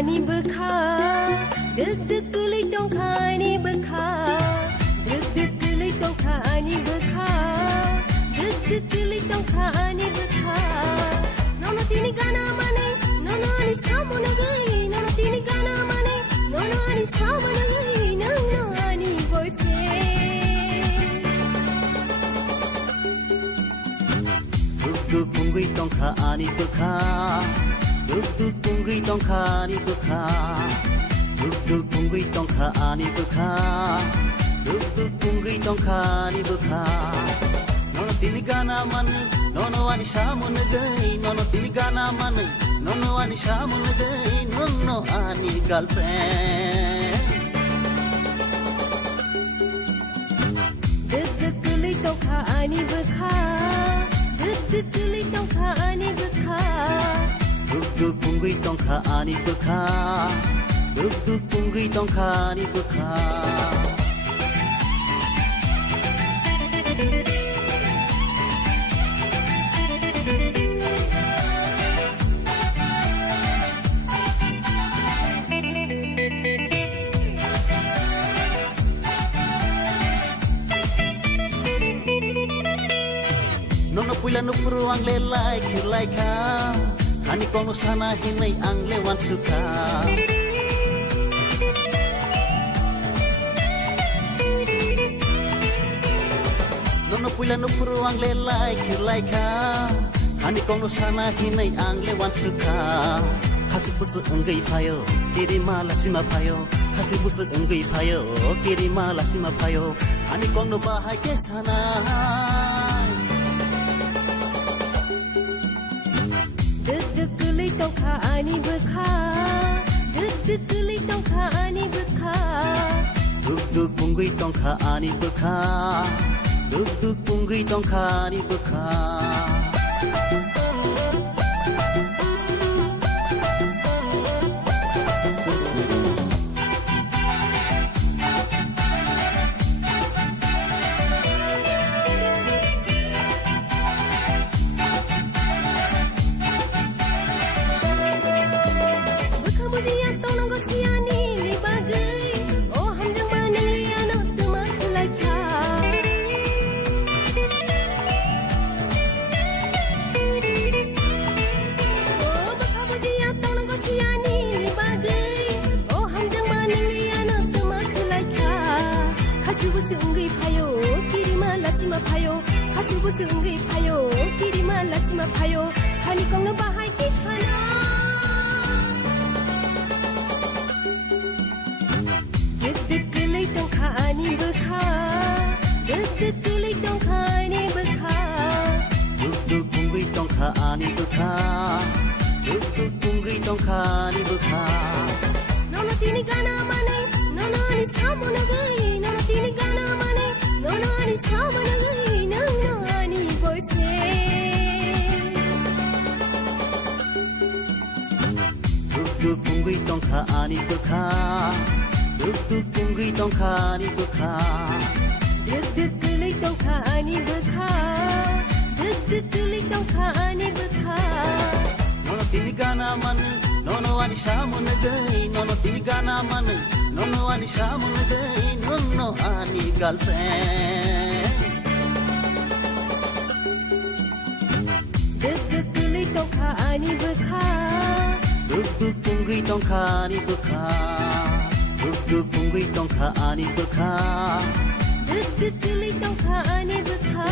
Ani bekha, deg kulit dong ani bekha, deg kulit dong ani bekha, deg kulit dong ani bekha. Nono tini gana mane, nono ani samo nagai, nono tini gana mane, nono ani samo nagai, nono ani boyfriend. Deg punggui dong ani bekha. Duk punggui tong kha ni bekha, duk punggui tong kha ani bekha, duk punggui tong kha ni bekha. Nono tini gana mane, nono ani shamu nagai, nono tini gana mane, nono ani shamu nagai, nono ani girlfriend. Duk kulit tong kha ani bekha, duk kulit tong kha ani bekha. Duk punggui tong kha ani bekha, duk punggui tong kha ani bekha. Nono pula no puru ang lelai kirlai ka. Ani kono sana hinay ang lewan suka. Nono pula no puro ang lelai kirlai ka. Ani kono sana hinay ang lewan suka. Kasi busu enggai payo, kiri malasima payo. Kasi busu enggai payo, kiri malasima payo. Ani kono bahay ke sana. Deg kulit tong kha ani bekha, deg kulit tong kha ani bekha. Duk punggui tong kha ani bekha, duk punggui tong kha ani bekha. Busu enggai payo, kiri malasima payo. Kani kong na bahay kisana. Deg kulit tong kha ani bekha, deg kulit tong kha ani bekha. Duk punggui tong kha ani bekha, duk punggui tong kha ani bekha. Nono tini gana mane, nono ani samo nagai, nono tini gana mane, nono ani samo nagai, nono ani boyfriend. Duk punggui tong kha ani bekha, duk punggui tong kha ani bekha. Deg kulit tong kha ani bekha, deg kulit tong kha ani bekha. Nono tini gana mane, nono ani shamu nagai, nono tini gana mane, nono ani shamu nagai, nono ani girlfriend. Deg kulit tong kha ani bekha, Duk punggui tong kha ani bekha, duk punggui tong kha ani bekha. deg kulit tong kha ani bekha.